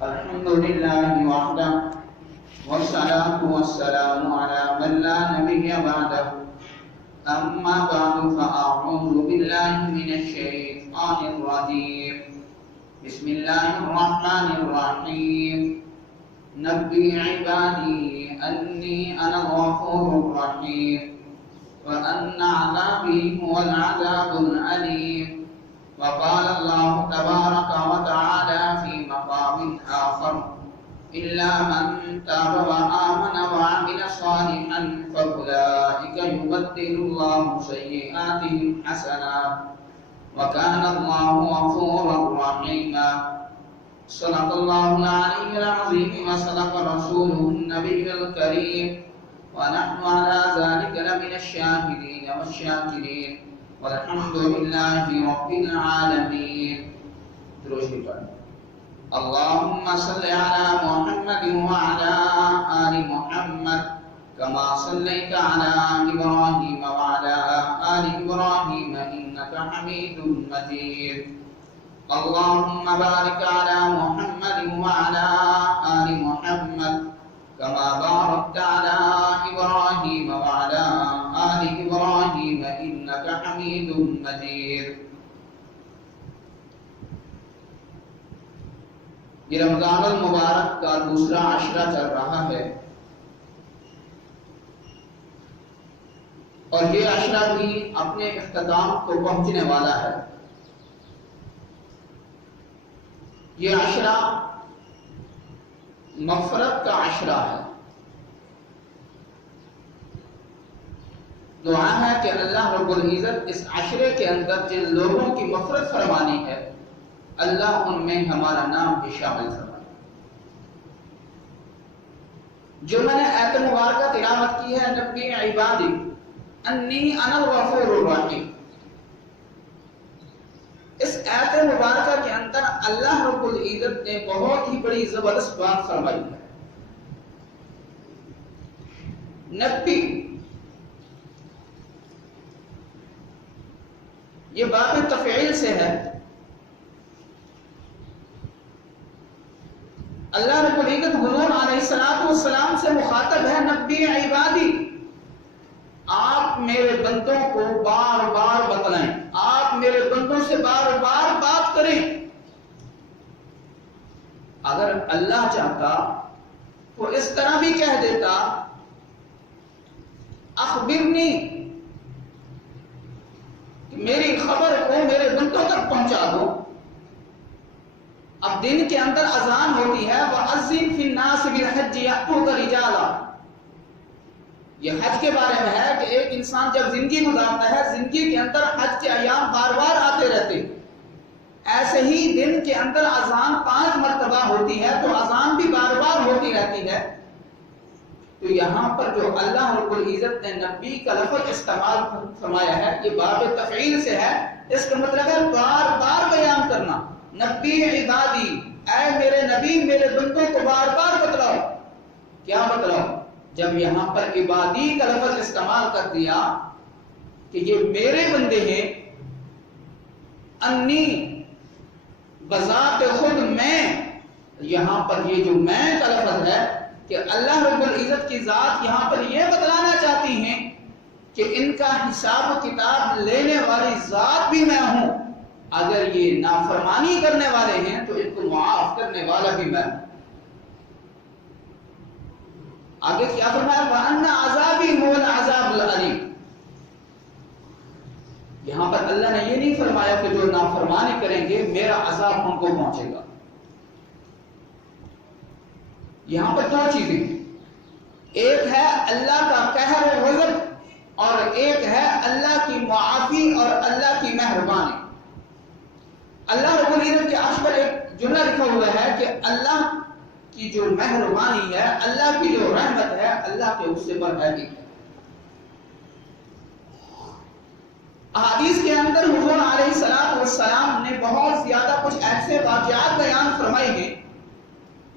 الحمد لله وحده والصلاة والسلام على من لا نبي بعده أما بعد فأعوذ بالله من الشيطان الرجيم بسم الله الرحمن الرحيم نبئ عبادي أني أنا الغفور الرحيم وأن عذابي هو العذاب الأليم وقال الله تبارك وتعالى في مقام آخر إلا من تاب وآمن وعمل صالحا فأولئك يبدل الله سيئاتهم حسنات وكان الله غفورا رحيما صدق الله العلي العظيم وصدق رسوله النبي الكريم ونحن على ذلك لمن الشاهدين والشاكرين والحمد لله رب العالمين. اللهم صل على محمد وعلى آل محمد كما صليت على إبراهيم وعلى آل إبراهيم إنك حميد مجيد. اللهم بارك على محمد وعلى آل محمد كما باركت على إبراهيم وعلى آل إبراهيم إنك حميد مجيد. یہ رمضان المبارک کا دوسرا عشرہ چل رہا ہے اور یہ عشرہ بھی اپنے اختتام کو پہنچنے والا ہے. یہ عشرہ مغفرت کا عشرہ ہے. دعا ہے کہ اللہ رب العزت اس عشرے کے اندر جن لوگوں کی مغفرت فرمانی ہے اللہ ان میں ہمارا نام بھی شامل فرمائے. جو میں نے آیت مبارکہ تلاوت کی ہے نبی عبادی انی انا الغفور الرحیم، اس آیت مبارکہ کے اندر اللہ رب العزت نے بہت ہی بڑی زبردست بات فرمائی ہے. نبی یہ باب تفعیل سے ہے. اللہ رب العزت حضور علیہ السلام سے مخاطب ہے نبی عبادی، آپ میرے بندوں کو بار بار بتلائیں، آپ میرے بندوں سے بار بار بات کریں. اگر اللہ چاہتا وہ اس طرح بھی کہہ دیتا اخبرنی، کہ میری خبر کو میرے بندوں تک پہنچا دو. اب دن کے اندر اذان ہوتی ہے وَأَذِّن فِي النَّاسِ بِالْحَجِّ يَأْتُوكَ رِجَالًا، یہ حج کے بارے میں ہے کہ ایک انسان جب زندگی گزارتا ہے زندگی کے اندر حج کے ایام بار بار آتے رہتے. ایسے ہی دن کے اندر اذان 5 مرتبہ ہوتی ہے تو اذان بھی بار بار ہوتی رہتی ہے. تو یہاں پر جو اللہ رب العزت نے نبی کا لفظ استعمال فرمایا ہے یہ باب تفعیل سے ہے. اس کا مطلب ہے بار بار بیان کرنا. نبی عبادی، اے میرے نبی میرے بندوں کو بار بار بتلاؤ. کیا بتلاؤ؟ جب یہاں پر عبادی کا لفظ استعمال کر دیا کہ یہ میرے بندے ہیں، انی بذات خود میں، یہاں پر یہ جو میں کا لفظ ہے کہ اللہ رب العزت کی ذات یہاں پر یہ بتلانا چاہتی ہیں کہ ان کا حساب و کتاب لینے والی ذات بھی میں ہوں. اگر یہ نافرمانی کرنے والے ہیں تو ان کو معاف کرنے والا بھی میں ہوں. آگے کیا فرمایا؟ وَأَنَّ عَذَابِي هُوَ الْعَذَابُ الْأَلِيمُ. یہاں پر اللہ نے یہ نہیں فرمایا کہ جو نافرمانی کریں گے میرا عذاب ان کو پہنچے گا. یہاں پر 2 چیزیں ہیں، ایک ہے اللہ کا قہر و غضب اور ایک ہے اللہ کی معافی اور اللہ کی مہربانی. اللہ رب العزت کے عرش پر ایک جملہ لکھا ہوا ہے کہ اللہ کی جو مہربانی ہے، اللہ کی جو رحمت ہے، اللہ کے غصے پر ہے. احادیث کے اندر حضور علیہ السلام نے بہت زیادہ کچھ ایسے واقعات بیان فرمائے ہیں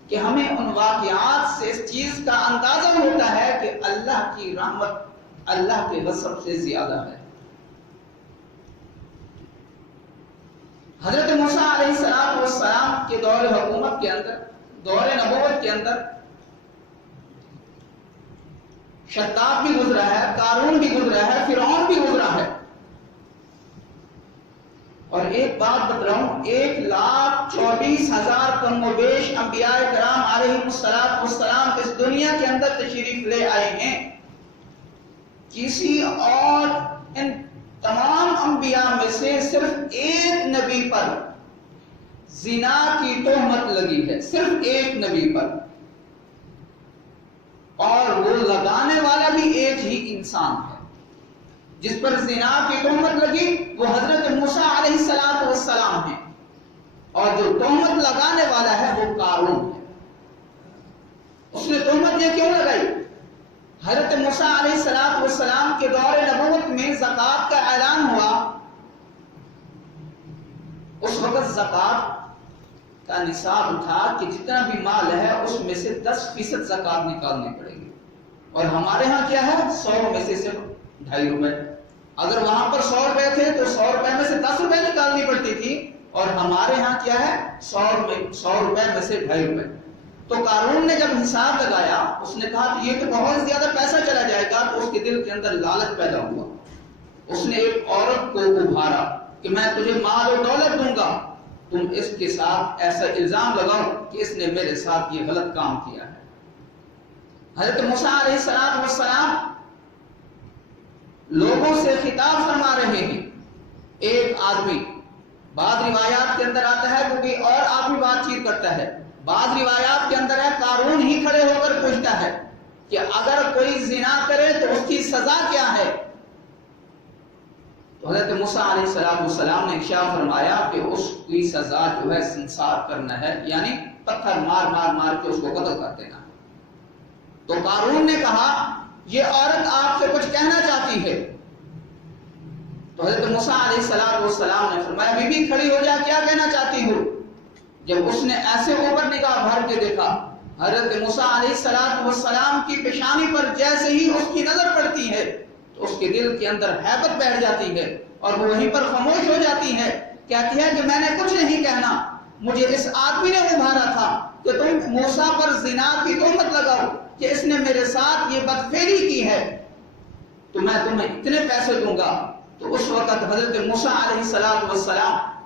کہ ہمیں ان واقعات سے اس چیز کا اندازہ ہوتا ہے کہ اللہ کی رحمت اللہ کے غضب سے زیادہ ہے. حضرت موسیٰ علیہ السلام کے دور حکومت کے اندر دور نبوت کے اندر شداد بھی گزرا ہے، قارون بھی گزرا ہے، فرعون بھی گزرا ہے. اور ایک بات بتلاؤں، 1,24,000 کم و بیش انبیاء کرام علیہ السلام اس دنیا کے اندر تشریف لے آئے ہیں. کسی اور ان تمام انبیاء میں سے صرف ایک نبی پر زنا کی تہمت لگی ہے، صرف ایک نبی پر، اور وہ لگانے والا بھی ایک ہی انسان ہے. جس پر زنا کی تہمت لگی وہ حضرت موسیٰ علیہ السلام ہے، اور جو تہمت لگانے والا ہے وہ قارون ہے. اس نے تہمت یہ کیوں لگائی؟ حضرت موسیٰ علیہ السلام کے دور نبوت میں زکوٰۃ کا اعلان ہوا. اس وقت زکوٰۃ کا نصاب تھا کہ جتنا بھی مال ہے اس میں سے 10% زکوٰۃ نکالنی پڑے گی. اور ہمارے ہاں کیا ہے، 100 میں سے صرف 2.5 روپے. اگر وہاں پر 100 روپے تھے تو 100 روپے میں سے 10 روپے نکالنی پڑتی تھی، اور ہمارے ہاں کیا ہے، 100 روپے میں سے 2.5 روپے. تو قارون نے جب حساب لگایا، اس نے کہا کہ یہ تو بہت زیادہ پیسہ چلا جائے گا. تو اس کے دل کے اندر لالچ پیدا ہوا. اس نے ایک عورت کو ابھارا کہ میں تجھے مال و دولت دوں گا، تم اس کے ساتھ ایسا الزام لگاؤ کہ اس نے میرے ساتھ یہ غلط کام کیا ہے. حضرت موسیٰ علیہ السلام لوگوں سے خطاب فرما رہے ہیں. ایک آدمی، بعض روایات کے اندر آتا ہے کیونکہ اور آدمی بات چیت کرتا ہے، بعض روایات کے اندر ہے قارون ہی کھڑے ہو کر پوچھتا ہے کہ اگر کوئی زنا کرے تو اس کی سزا کیا ہے؟ تو حضرت موسیٰ علیہ السلام نے ارشاد فرمایا کہ اس کی سزا جو ہے سنسار کرنا ہے، یعنی پتھر مار مار مار کے اس کو قتل کر دینا. تو قارون نے کہا یہ عورت آپ سے کچھ کہنا چاہتی ہے. تو حضرت موسیٰ علیہ السلام نے فرمایا بی بی کھڑی ہو جا، کیا کہنا چاہتی ہو؟ جب اس نے ایسے اوپر نگاہ بھر کے دیکھا، حضرت موسیٰ علیہ السلام کی پیشانی پر جیسے ہی اس کی نظر پڑتی ہے تو اس کے دل کے اندر ہیبت بیٹھ جاتی ہے، اور وہ وہیں پر خاموش ہو جاتی ہے. کہتی ہے کہ میں نے کچھ نہیں کہنا، مجھے اس آدمی نے ابھارا تھا کہ تم موسیٰ پر زنا کی تہمت لگاؤ کہ اس نے میرے ساتھ یہ بدفعلی کی ہے، تو میں تمہیں اتنے پیسے دوں گا. تو اس وقت حضرت موسیٰ علیہ السلام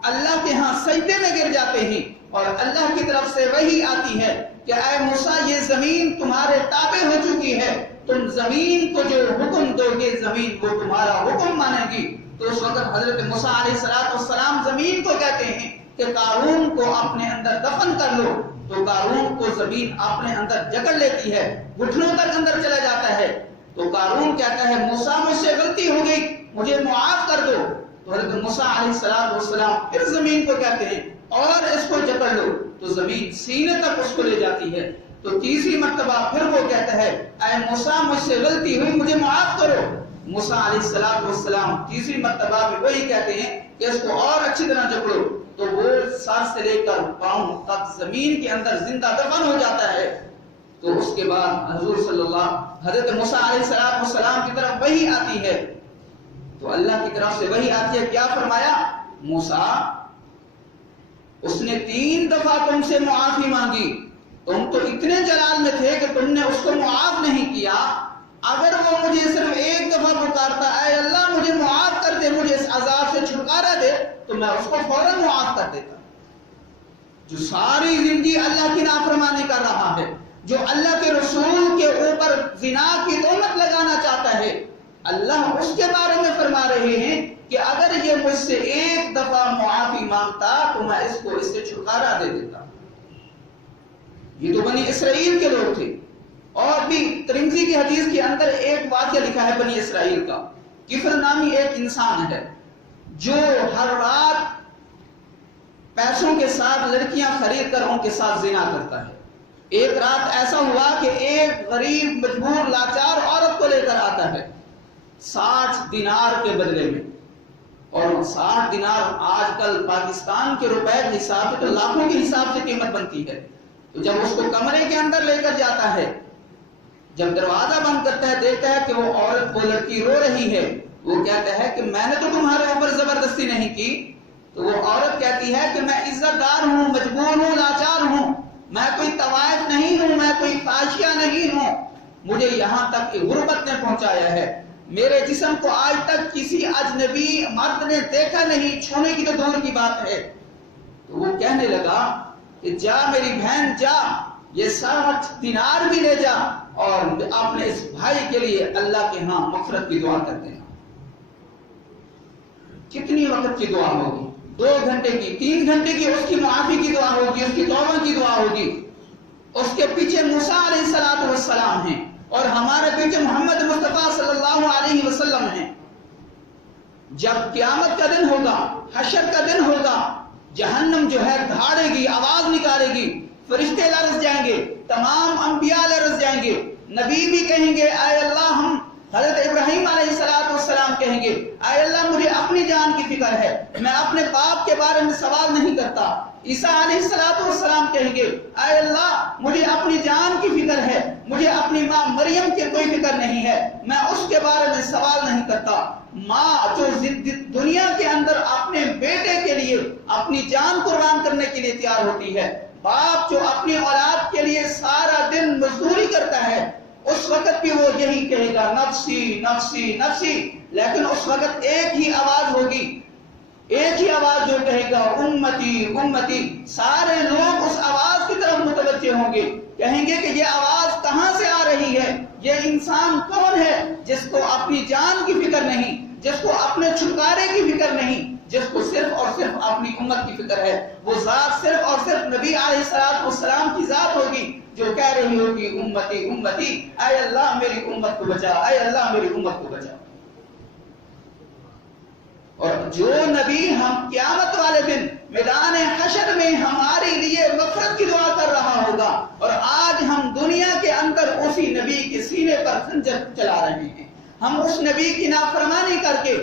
اللہ کے ہاں سجدے میں گر جاتے ہیں، اور اللہ کی طرف سے وحی آتی ہے کہ اے موسیٰ یہ زمین تمہارے تابع ہو چکی ہے، تم زمین کو جو حکم دو گے زمین کو تمہارا حکم مانے گی. تو اس وقت حضرت موسیٰ علیہ السلام زمین کو کہتے ہیں کہ قارون کو اپنے اندر دفن کر لو. تو قارون کو زمین اپنے اندر جکڑ لیتی ہے، گھٹنوں تک اندر چلا جاتا ہے. تو قارون کہتا ہے موسیٰ مجھ سے غلطی ہو گئی، مجھے معاف کر دو. تو حضرت موسیٰ علیہ السلام پھر زمین کو کہتے ہیں اور اس کو جکڑ لو. تو زمین سینے تک اس کو لے جاتی ہے. تو تیسری مرتبہ پھر وہ کہتا ہے اے موسیٰ مجھ سے غلطی ہوئی، مجھے معاف کرو. موسیٰ علیہ السلام تیسری مرتبہ بھی وہی کہتے ہیں کہ اس کو اور اچھی طرح جکڑو. تو وہ سر سے لے کر پاؤں تک زمین کے اندر زندہ دفن ہو جاتا ہے. تو اس کے بعد حضور صلی اللہ حضرت موسیٰ علیہ السلام کی طرف وحی آتی ہے. تو اللہ کی طرف سے وحی آتی ہے، کیا فرمایا؟ موسیٰ اس نے 3 دفعہ تم سے معافی مانگی، تم تو اتنے جلال میں تھے کہ تم نے اس کو معاف نہیں کیا. اگر وہ مجھے صرف 1 دفعہ پکارتا اے اللہ مجھے معاف کر دے، مجھے اس عذاب سے چھٹکارا دے، تو میں اس کو فوراً معاف کر دیتا. جو ساری زندگی اللہ کی نافرمانی کر رہا ہے، جو اللہ کے رسول کے اوپر زنا کی تہمت لگانا چاہتا ہے، اللہ اس کے بارے میں فرما رہے ہیں کہ اگر یہ مجھ سے 1 دفعہ معافی مانگتا تو میں اس کو اس سے چھٹکارا دے دیتا. یہ تو بنی اسرائیل کے لوگ تھے. اور بھی ترمذی کی حدیث کے اندر ایک واقعہ لکھا ہے بنی اسرائیل کا. کفل نامی ایک انسان ہے جو ہر رات پیسوں کے ساتھ لڑکیاں خرید کر ان کے ساتھ زنا کرتا ہے. ایک رات ایسا ہوا کہ ایک غریب مجبور لاچار عورت کو لے کر آتا ہے 60 دینار کے بدلے میں. اور 60 دینار آج کل پاکستان کے روپے کے حساب سے تو لاکھوں کے حساب سے قیمت بنتی ہے. تو جب اس کو کمرے کے اندر لے کر جاتا ہے، جب دروازہ بند کرتا ہے دیکھتا ہے کہ وہ عورت وہ لڑکی رو رہی ہے. وہ کہتا ہے کہ میں نے تو تمہارے اوپر زبردستی نہیں کی. تو وہ عورت کہتی ہے کہ میں عزت دار ہوں، مجبور ہوں، لاچار ہوں، میں کوئی طوائف نہیں ہوں، میں کوئی فاشیہ نہیں ہوں، مجھے یہاں تک کہ غربت نے پہنچایا ہے، میرے جسم کو آج تک کسی اجنبی مرد نے دیکھا نہیں، چھونے کی تو دور کی بات ہے۔ تو وہ کہنے لگا کہ جا میری بہن جا، یہ 60 دینار بھی لے جا اور اپنے اس بھائی کے لیے اللہ کے ہاں مغفرت کی دعا کر دینا۔ کتنی وقت کی دعا ہوگی؟ 2 گھنٹے کی، 3 گھنٹے کی، اس کی معافی کی دعا ہوگی، اس کی توبہ کی دعا ہوگی۔ اس کے پیچھے موسیٰ علیہ السلام ہیں اور ہمارے پیچھے محمد مصطفیٰ صلی اللہ علیہ وسلم ہیں۔ جب قیامت کا دن ہوگا، حشر کا دن ہوگا، جہنم جو ہے دھاڑے گی، آواز نکالے گی، فرشتے لرز جائیں گے، تمام انبیاء لرز جائیں گے، نبی بھی کہیں گے اے اللہ، ہم حضرت ابراہیم علیہ السلام کہیں گے اے اللہ مجھے اپنی جان کی فکر ہے، میں اپنے باپ کے بارے میں سوال نہیں کرتا۔ عیسیٰ علیہ السلام کہیں گے اے اللہ مجھے اپنی جان کی فکر ہے، مجھے اپنی ماں مریم کی کوئی فکر نہیں ہے، میں اس کے بارے میں سوال نہیں کرتا۔ ماں جو دنیا کے اندر اپنے بیٹے کے لیے اپنی جان قربان کرنے کے لیے تیار ہوتی ہے، باپ جو اپنی اولاد کے لیے سارا دن مزدوری کرتا ہے، اس وقت بھی وہ یہی کہے گا نفسی نفسی نفسی، لیکن اس وقت ایک ہی آواز ہوگی، ایک ہی آواز جو کہے گا امتی امتی۔ سارے لوگ اس آواز کی طرف متوجہ ہوں گے، کہیں گے کہ یہ آواز کہاں سے آ رہی ہے، یہ انسان کون ہے جس کو اپنی جان کی فکر نہیں، جس کو اپنے چھٹکارے کی فکر نہیں، جس کو صرف اور صرف اپنی امت کی فکر ہے۔ وہ ذات صرف اور صرف نبی علیہ السلام کی ذات ہوگی جو کہہ رہی ہوگی امتی امتی، اے اللہ میری امت کو بچا، اے اللہ میری امت کو بچا۔ اور جو نبی ہم قیامت والے دن میدان حشر میں ہمارے لیے مغفرت کی دعا کر رہا ہوگا، اور آج ہم دنیا کے اندر اسی نبی کے سینے پر خنجر چلا رہے ہیں، ہم اس نبی کی نافرمانی کر کے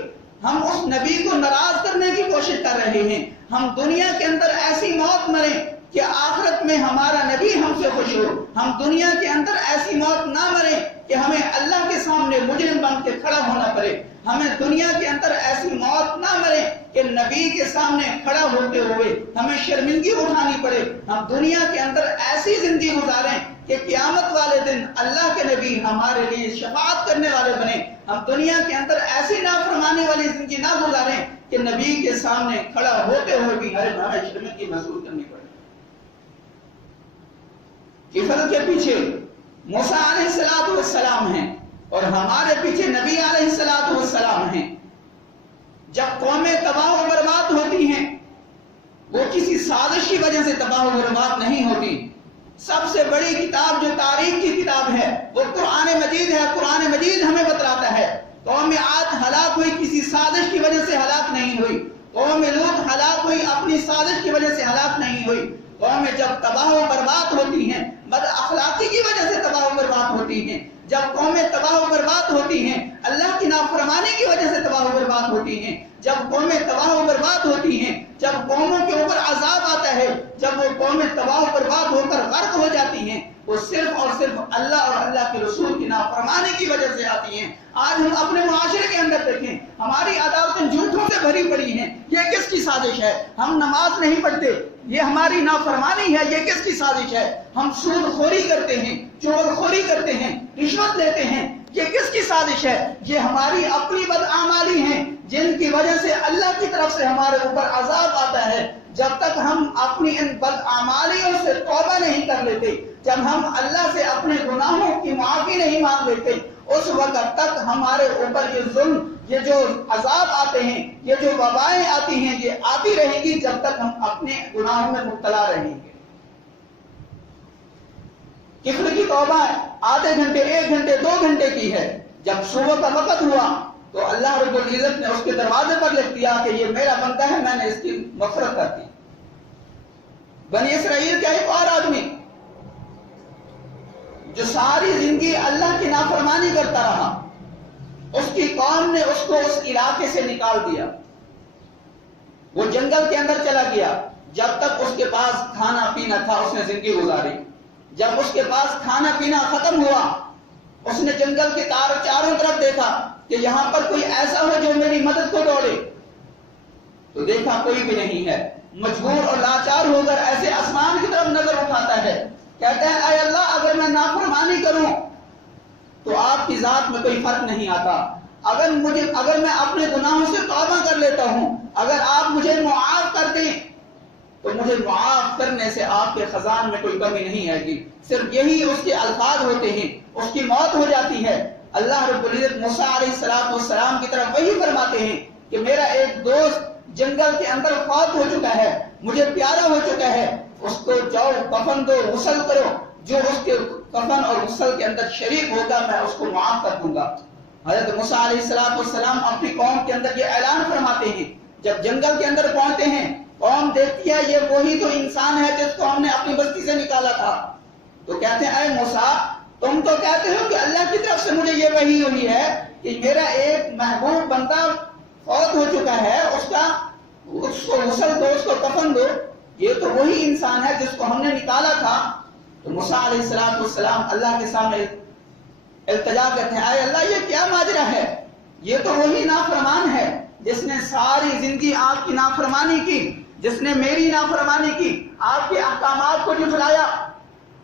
ہم اس نبی کو ناراض کرنے کی کوشش کر رہے ہیں، ہم دنیا کے اندر ایسی موت مریں کہ آخرت میں ہمارا نبی ہم سے خوش ہو، ہم دنیا کے اندر ایسی موت نہ مریں کہ ہمیں اللہ کے سامنے مجرم بن کے کھڑا ہونا پڑے، ہمیں دنیا کے اندر ایسی موت نہ مرے کہ نبی کے سامنے کھڑا ہوتے ہوئے ہمیں شرمندگی اٹھانی پڑے، ہم دنیا کے اندر ایسی زندگی گزاریں کہ قیامت والے دن اللہ کے نبی ہمارے لیے شفاعت کرنے والے بنے، ہم دنیا کے اندر ایسی نافرمانی والی زندگی نہ گزاریں کہ نبی کے سامنے کھڑا ہوتے ہوئے بھی ہمیں شرمندگی محسوس کرنی پڑے۔ کفر کے پیچھے موسیٰ علیہ السلام ہیں اور ہمارے پیچھے نبی علیہ السلام ہیں۔ جب قومیں تباہ و برباد ہوتی ہیں وہ کسی سازش کی وجہ سے تباہ و برباد نہیں ہوتی۔ سب سے بڑی کتاب جو تاریخ کی کتاب ہے وہ قرآن مجید ہے، قرآن مجید ہمیں بتلاتا ہے قوم عاد ہلاک ہوئی کسی سازش کی وجہ سے ہلاک نہیں ہوئی، قوم لوط ہلاک ہوئی اپنی سازش کی وجہ سے ہلاک نہیں ہوئی۔ قومیں جب تباہ و برباد ہوتی ہیں بد اخلاقی کی وجہ سے تباہ و برباد ہوتی ہیں، جب قومیں تباہ و برباد ہوتی ہیں اللہ کی نافرمانی کی وجہ سے تباہ و برباد ہوتی ہیں، جب قومیں تباہ و برباد ہوتی ہیں، جب قوموں کے اوپر عذاب آتا ہے، جب وہ قومیں تباہ و برباد ہو کر غرق ہو جاتی ہیں، وہ صرف اور صرف اللہ اور اللہ کے رسول کی نافرمانی کی وجہ سے آتی ہیں۔ آج ہم اپنے معاشرے کے اندر دیکھیں، ہماری عدالتیں جھوٹوں سے بھری پڑی ہیں، یہ کس کی سازش ہے؟ ہم نماز نہیں پڑھتے، یہ ہماری نافرمانی ہے، یہ کس کی سازش ہے؟ ہم سود خوری کرتے ہیں، چور خوری کرتے ہیں، رشوت لیتے ہیں، یہ کس کی سازش ہے؟ یہ ہماری اپنی بدعمالی ہیں جن کی وجہ سے اللہ کی طرف سے ہمارے اوپر عذاب آتا ہے۔ جب تک ہم اپنی ان بدعمالیوں سے توبہ نہیں کر لیتے، جب ہم اللہ سے اپنے گناہوں کی معافی نہیں مانگ لیتے، اس وقت تک ہمارے اوپر یہ ظلم، یہ جو عذاب آتے ہیں، یہ جو وبائیں آتی ہیں، یہ آتی رہیں گی جب تک ہم اپنے گناہوں میں مبتلا رہیں گے۔ کفر کی توبہ آدھے گھنٹے، 1 گھنٹے، 2 گھنٹے کی ہے، جب صبح کا وقت ہوا تو اللہ رب العزت نے اس کے دروازے پر لکھ دیا کہ یہ میرا بندہ ہے، میں نے اس کی مغفرت کر دی۔ بنی اسرائیل کا ایک اور آدمی جو ساری زندگی اللہ کی نافرمانی کرتا رہا، اس کی قوم نے اس کو اس علاقے سے نکال دیا، وہ جنگل کے اندر چلا گیا، جب تک اس کے پاس کھانا پینا تھا اس نے زندگی گزاری۔ جب اس کے پاس کھانا پینا ختم ہوا، اس نے جنگل کے چاروں طرف دیکھا کہ یہاں پر کوئی ایسا ہو جو میری مدد کو دوڑے، تو دیکھا کوئی بھی نہیں ہے، مجبور اور لاچار ہو کر ایسے آسمان کی طرف نظر اٹھاتا ہے کہتا ہے اے اللہ اگر میں نافرمانی کروں تو آپ کی ذات میں کوئی فرق نہیں آتا، اگر میں اپنے گناہوں سے توبہ کر لیتا ہوں، اگر آپ مجھے معاف کر دیں تو مجھے معاف کرنے سے آپ کے خزان میں کوئی کمی نہیں آئے گی۔ صرف یہی اس کے الفاظ ہوتے ہیں، اس کی موت ہو جاتی ہے۔ اللہ رب العزت موسیٰ علیہ السلام کی طرف وہی فرماتے ہیں کہ میرا ایک دوست جنگل کے اندر فوت ہو چکا ہے، مجھے پیارا ہو چکا ہے، اس کو جاؤ کفن دو، غسل کرو، جو اس کے کفن اور غسل کے اندر شریک ہوگا میں اس کو معاف کر دوں گا۔ حضرت موسیٰ علیہ السلام اپنی قوم کے اندر یہ اعلان فرماتے ہیں، جب جنگل کے اندر پہنچتے ہیں قوم دیکھتی ہے یہ وہی تو انسان ہے جس کو ہم نے اپنی بستی سے نکالا تھا، تو کہتے ہیں اے موسیٰ تم تو کہتے ہو کہ اللہ کی طرف سے مجھے یہ وحی ہوئی ہے کہ میرا ایک محبوب بندہ فوت ہو چکا ہے، اس کو غسل دو، اس کو کفن دو، یہ تو وہی انسان ہے جس کو ہم نے نکالا تھا۔ تو موسیٰ علیہ السلام اللہ کے سامنے التجا کرتے ہیں اے اللہ یہ کیا ماجرا ہے، یہ تو وہی نافرمان ہے جس نے ساری زندگی آپ کی نافرمانی کی، جس نے میری نافرمانی کی، آپ کے احکامات کو جھٹلایا۔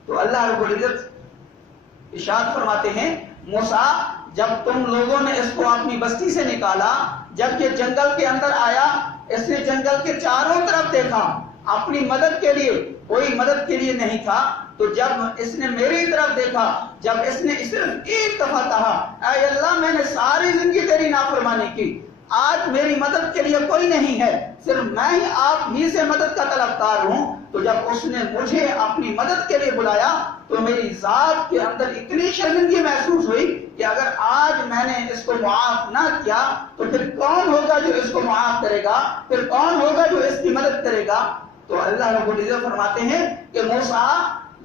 تو اللہ رب العزت ارشاد فرماتے ہیں موسیٰ جب تم لوگوں نے اس کو اپنی بستی سے نکالا، جب یہ جنگل کے اندر آیا، اس نے جنگل کے چاروں طرف دیکھا، اپنی مدد کے لیے کوئی مدد کے لیے نہیں تھا، تو جب اس نے میری طرف دیکھا، جب اس نے صرف ایک دفعہ کہا اے اللہ میں نے ساری زندگی تیری نافرمانی کی، آج میری مدد کے لیے کوئی نہیں ہے، صرف میں ہی آپ ہی سے مدد کا طلبگار ہوں، تو جب اس نے مجھے اپنی مدد کے لیے بلایا تو میری ذات کے اندر اتنی شرمندگی محسوس ہوئی کہ اگر آج میں نے اس کو معاف نہ کیا تو پھر کون ہوگا جو اس کو معاف کرے گا، پھر کون ہوگا جو اس کی مدد کرے گا۔ تو اللہ رب العزت فرماتے ہیں کہ موسیٰ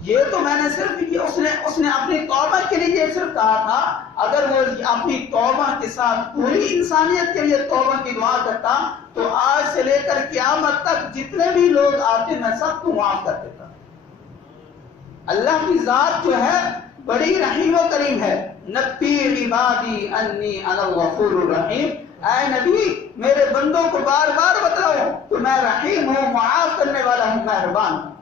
یہ تو میں نے صرف اس نے اپنی توبہ کے لیے یہ صرف کہا تھا، اگر وہ اپنی توبہ کے ساتھ پوری انسانیت کے لیے توبہ کی دعا کرتا تو آج سے لے کر قیامت تک جتنے بھی لوگ آتے میں سب کو معاف کر دیتا۔ اللہ کی ذات جو ہے بڑی رحیم و کریم ہے۔ نبی عبادی انی انا الغفور الرحیم، اے نبی میرے بندوں کو بار بار بتلاؤ کہ میں رحیم ہوں، معاف کرنے والا ہوں، مہربان ہوں۔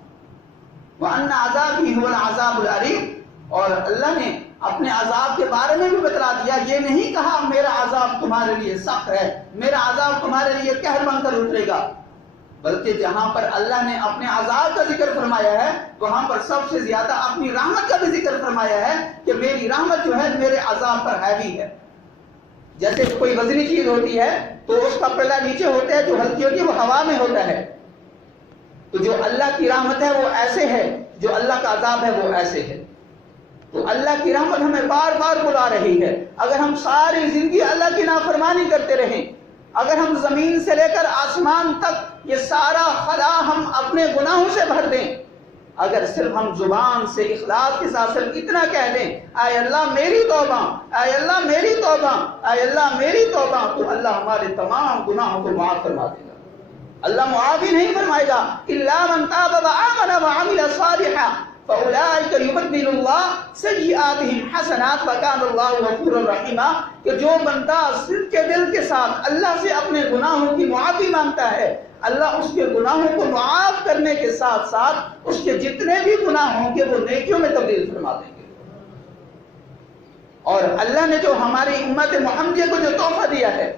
وَأَنَّ عَذَابِي هُوَ الْعَذَابُ الْأَلِيمُ، اور اللہ نے اپنے عذاب کے بارے میں بھی بتلا دیا، یہ نہیں کہا میرا عذاب تمہارے لیے سخت ہے، میرا عذاب تمہارے لیے قہر بن کر اترے گا، بلکہ جہاں پر اللہ نے اپنے عذاب کا ذکر فرمایا ہے وہاں پر سب سے زیادہ اپنی رحمت کا بھی ذکر فرمایا ہے کہ میری رحمت جو ہے میرے عذاب پر ہیوی ہے۔ جیسے کوئی وزنی چیز ہوتی ہے تو اس کا پہلا نیچے ہوتا ہے، جو ہلکی ہوتی ہے وہ ہوا میں ہوتا ہے، تو جو اللہ کی رحمت ہے وہ ایسے ہے، جو اللہ کا عذاب ہے وہ ایسے ہے۔ تو اللہ کی رحمت ہمیں بار بار بلا رہی ہے۔ اگر ہم ساری زندگی اللہ کی نافرمانی کرتے رہیں، اگر ہم زمین سے لے کر آسمان تک یہ سارا خلا ہم اپنے گناہوں سے بھر دیں، اگر صرف ہم زبان سے اخلاص کے ساتھ صرف اتنا کہہ دیں اے اللہ میری توبہ، اے اللہ میری توبہ، اے اللہ میری توبہ، تو اللہ ہمارے تمام گناہوں کو معاف فرما دے گا۔ اللہ معاف ہی نہیں فرمائے گا، الا من تاب وآمن وعمل صالحا فاولئک یبدل اللہ سیئاتہم حسنات وکان اللہ غفورا رحیما، کہ جو بندہ صدق کے دل کے ساتھ اللہ سے اپنے گناہوں کی معافی مانگتا ہے، اللہ اس کے گناہوں کو معاف کرنے کے ساتھ ساتھ اس کے جتنے بھی گناہ ہوں گے وہ نیکیوں میں تبدیل فرما دیں گے۔ اور اللہ نے جو ہماری امت محمدیہ کو جو تحفہ دیا ہے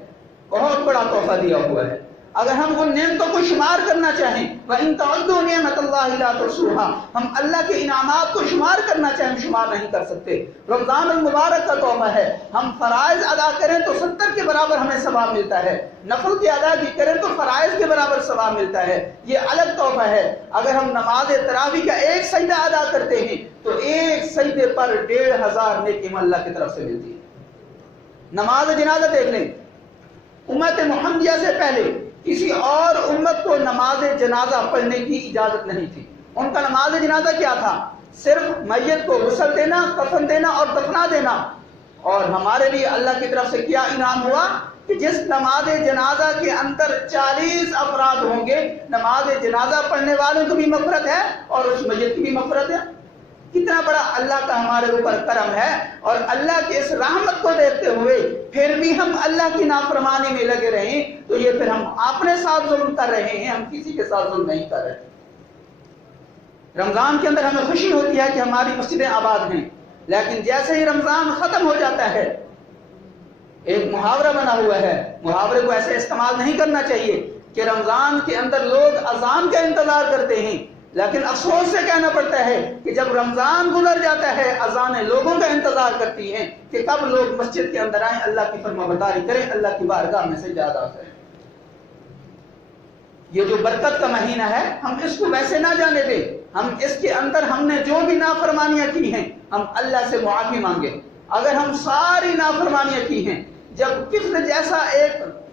بہت بڑا تحفہ دیا ہوا ہے۔ اگر ہم ان نعمتوں کو شمار کرنا چاہیں وَإِن تَعُدُّوا نِعْمَةَ اللَّهِ لَا تُحْصُوهَا، ہم اللہ کے انعامات کو شمار کرنا چاہیں شمار نہیں کر سکتے۔ رمضان المبارک کا تحفہ ہے، ہم فرائض ادا کریں تو 70 کے برابر ہمیں ثواب ملتا ہے، نفل کی ادائیگی کریں تو فرائض کے برابر ثواب ملتا ہے، یہ الگ تحفہ ہے۔ اگر ہم نماز تراویح کا ایک سجدہ ادا کرتے ہیں تو ایک سجدے پر 1500 نیکی اللہ کی طرف سے ملتی ہے۔ نماز جنازہ دیکھ لیں، امت محمدیہ سے پہلے کسی اور امت کو نماز جنازہ پڑھنے کی اجازت نہیں تھی۔ ان کا نماز جنازہ کیا تھا؟ صرف میت کو غسل دینا، کفن دینا اور دفنا دینا۔ اور ہمارے لیے اللہ کی طرف سے کیا انعام ہوا کہ جس نماز جنازہ کے اندر 40 افراد ہوں گے، نماز جنازہ پڑھنے والوں کو بھی مغفرت ہے اور اس میت کی بھی مغفرت ہے۔ کتنا بڑا اللہ کا ہمارے اوپر کرم ہے، اور اللہ کی اس رحمت کو دیکھتے ہوئے پھر بھی ہم اللہ کی نافرمانی میں لگے رہیں تو یہ پھر ہم اپنے ساتھ ظلم کر رہے ہیں، ہم کسی کے ساتھ ظلم نہیں کر رہے۔ رمضان کے اندر ہمیں خوشی ہوتی ہے کہ ہماری مسجدیں آباد ہیں، لیکن جیسے ہی رمضان ختم ہو جاتا ہے، ایک محاورہ بنا ہوا ہے، محاورے کو ایسے استعمال نہیں کرنا چاہیے کہ رمضان کے اندر لوگ اذان کا انتظار کرتے ہیں، لیکن افسوس سے کہنا پڑتا ہے کہ جب رمضان گزر جاتا ہے اذانیں لوگوں کا انتظار کرتی ہیں کہ کب لوگ مسجد کے اندر آئیں، اللہ کی فرمانبرداری کریں، اللہ کی بارگاہ میں سجدہ ادا کریں۔ یہ جو برکت کا مہینہ ہے ہم اس کو ویسے نہ جانے دیں، ہم اس کے اندر ہم نے جو بھی نافرمانیاں کی ہیں ہم اللہ سے معافی مانگیں۔ اگر ہم ساری نافرمانیاں کی ہیں، جب طفل جیسا ایک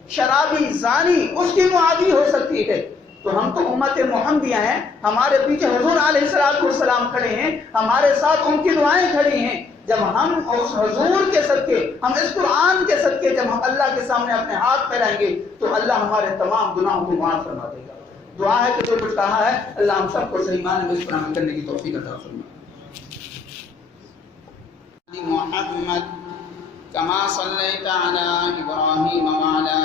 شرابی زانی اس کی معافی ہو سکتی ہے تو ہم تو امت محمدیہ ہیں، ہمارے پیچھے حضور علیہ السلام کھڑے ہیں، ہمارے ساتھ ان کی دعائیں کھڑی ہیں۔ جب ہم اس حضور کے صدقے، ہم اس قرآن کے صدقے جب ہم اللہ کے سامنے اپنے ہاتھ پھیلائیں گے تو اللہ ہمارے تمام گناہوں کو معاف فرما دے گا۔ دعا ہے کہ جو کچھ کہا ہے اللہ ہم سب کو صحیح معنی میں اس پر عمل کرنے کی توفیق عطا فرمائے۔ محمد كما صليت على إبراهيم وعلى